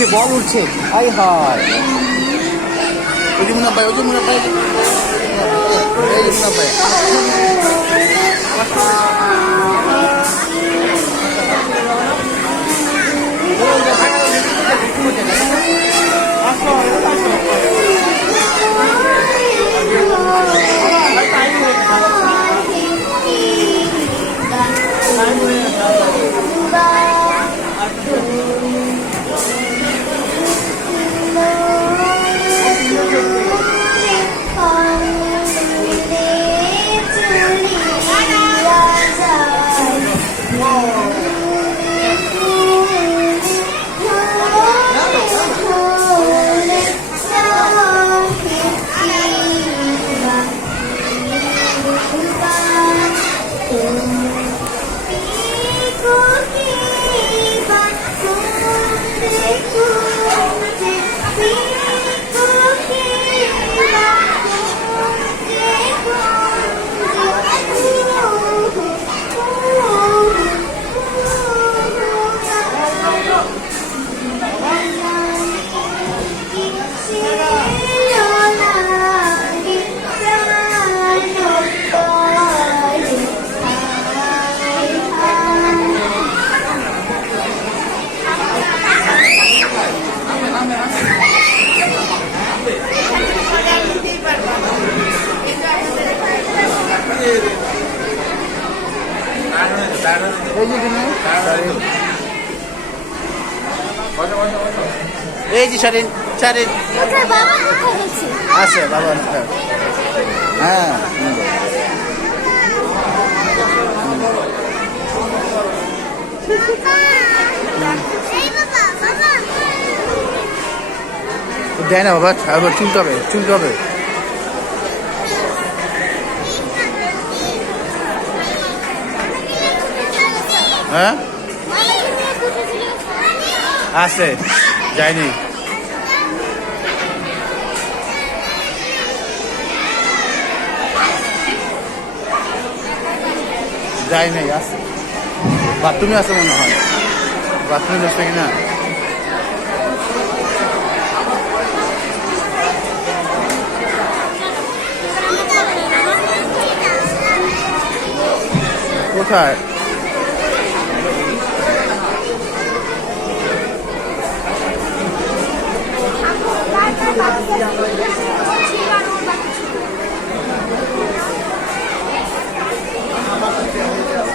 উঠছে বল উঠছে আই হায় ওই যে মুনাফায় ওই যে মুনাফায় এই যে মুনাফায় এই যে শারিন শারিন আছে বাবা হ্যাঁ দেয় না বাবা আবার চুলতে হবে চুলতে হবে হ্যাঁ আছে যায়নি যাই নাই আছে বাথরুমে আছে মনে হয় বাথরুমে আসছে কিনা কোথায়